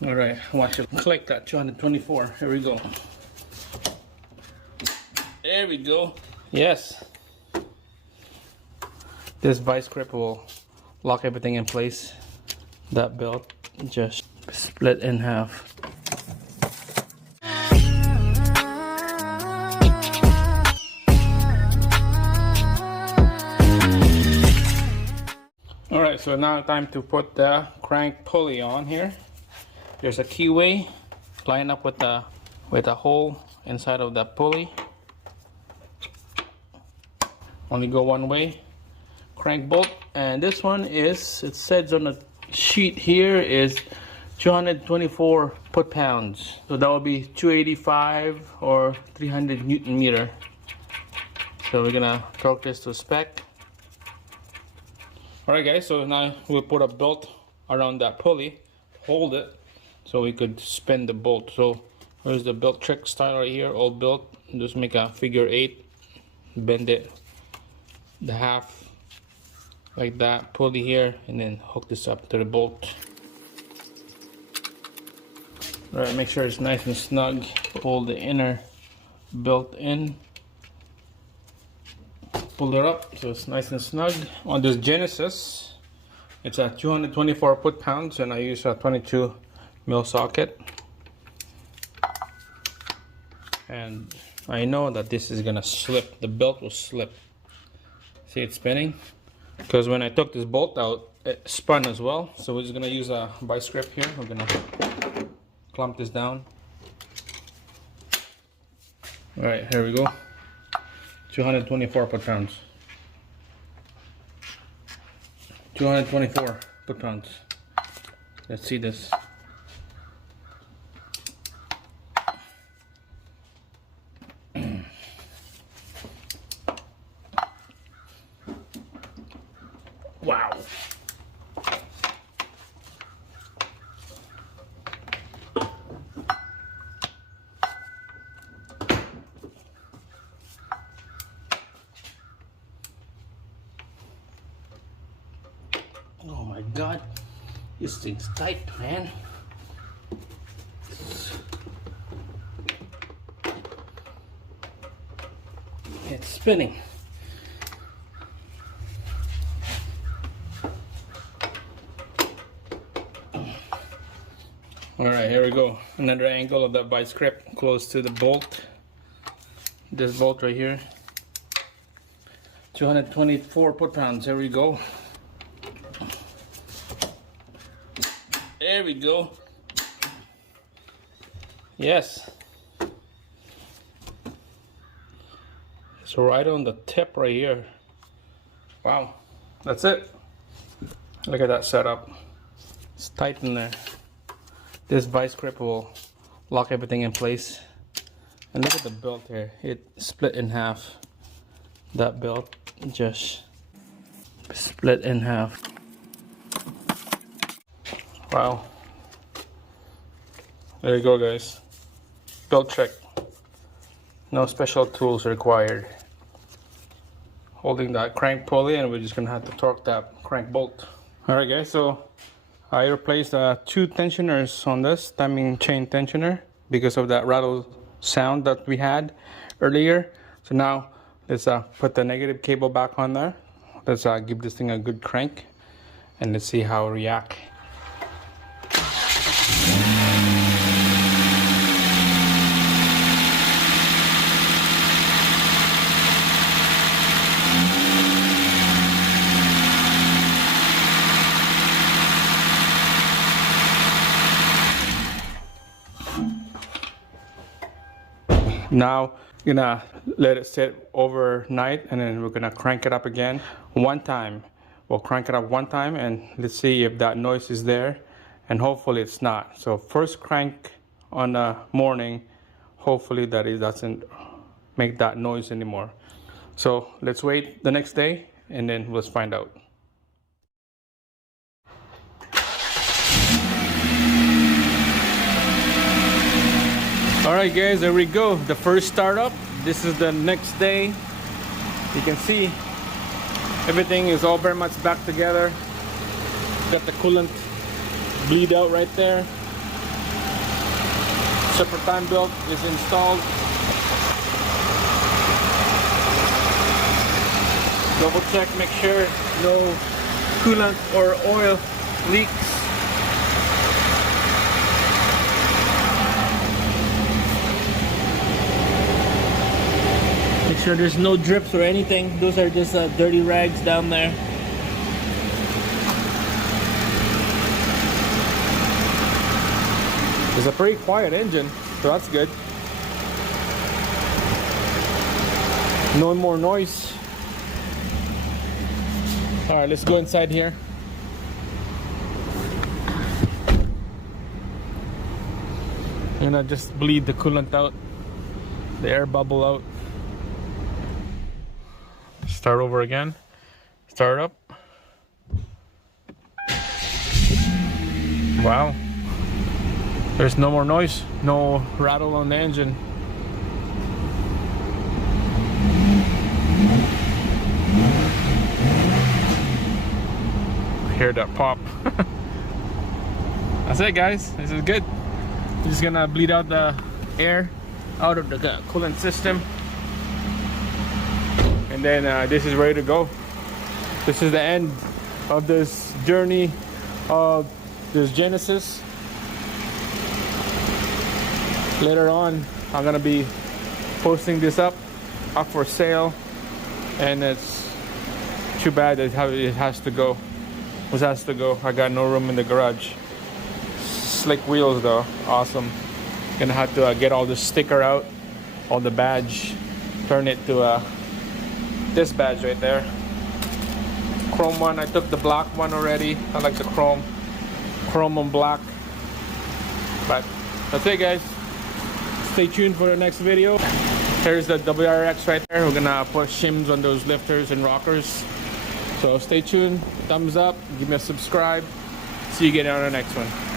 All right, I want you to click that 224. Here we go. There we go. Yes. This vice grip will lock everything in place. That belt just split in half. All right, so now time to put the crank pulley on here. There's a keyway lined up with a hole inside of that pulley. Only go one way. Crank bolt, and this one is, it says on the sheet here, is 224 foot-pounds. So that will be 285 or 300 Newton meter. So we're gonna torque this to spec. Alright guys, so now we'll put a belt around that pulley, hold it, so we could spin the bolt. So here's the BeltTrick style right here, old belt. Just make a figure 8, bend it the half like that, pulley here, and then hook this up to the bolt. Alright, make sure it's nice and snug. Pull the inner belt in. Pull it up so it's nice and snug. On this Genesis, it's a 224 foot-pounds, and I use a 22 mil socket. And I know that this is gonna slip. The belt will slip. See it spinning? Because when I took this bolt out, it spun as well. So we're just gonna use a vice grip here. We're gonna clamp this down. All right, here we go. 224 foot-pounds. 224 foot-pounds. Let's see this. Wow. Oh my God, this thing's tight, man. It's spinning. All right, here we go. Another angle of that vice grip close to the bolt. This bolt right here. 224 foot-pounds. Here we go. There we go. Yes. So right on the tip right here. Wow. That's it. Look at that setup. It's tight in there. This vice grip will lock everything in place. And look at the belt here. It split in half. That belt just split in half. Wow. There you go, guys. BeltTrick. No special tools required. Holding that crank pulley, and we're just gonna have to torque that crank bolt. Alright guys, so I replaced 2 tensioners on this timing chain tensioner because of that rattle sound that we had earlier. So now let's put the negative cable back on there. Let's give this thing a good crank, and let's see how it reacts. Now you're gonna let it sit overnight, and then we're gonna crank it up again one time. We'll crank it up one time, and let's see if that noise is there, and hopefully it's not. So first crank on the morning, hopefully that it doesn't make that noise anymore. So let's wait the next day, and then let's find out. Alright guys, there we go. The first startup. This is the next day. You can see everything is all very much back together. Got the coolant bleed out right there. Separate time belt is installed. Double check, make sure no coolant or oil leaks. Make sure there's no drips or anything. Those are just dirty rags down there. It's a pretty quiet engine, so that's good. No more noise. All right, let's go inside here. And I just bleed the coolant out, the air bubble out. Start over again. Start up. Wow. There's no more noise, no rattle on the engine. Hear that pop. That's it, guys. This is good. I'm just gonna bleed out the air out of the coolant system, and then this is ready to go. This is the end of this journey of this Genesis. Later on, I'm gonna be posting this up for sale, and it's too bad that it has to go. It has to go. I got no room in the garage. Slick wheels though, awesome. Gonna have to get all the sticker out, all the badge, turn it to this badge right there. Chrome one. I took the black one already. I like the chrome on black. But that's it, guys. Stay tuned for the next video. Here's the WRX right there. We're gonna put shims on those lifters and rockers. So stay tuned, thumbs up, give me a subscribe. See you again on the next one.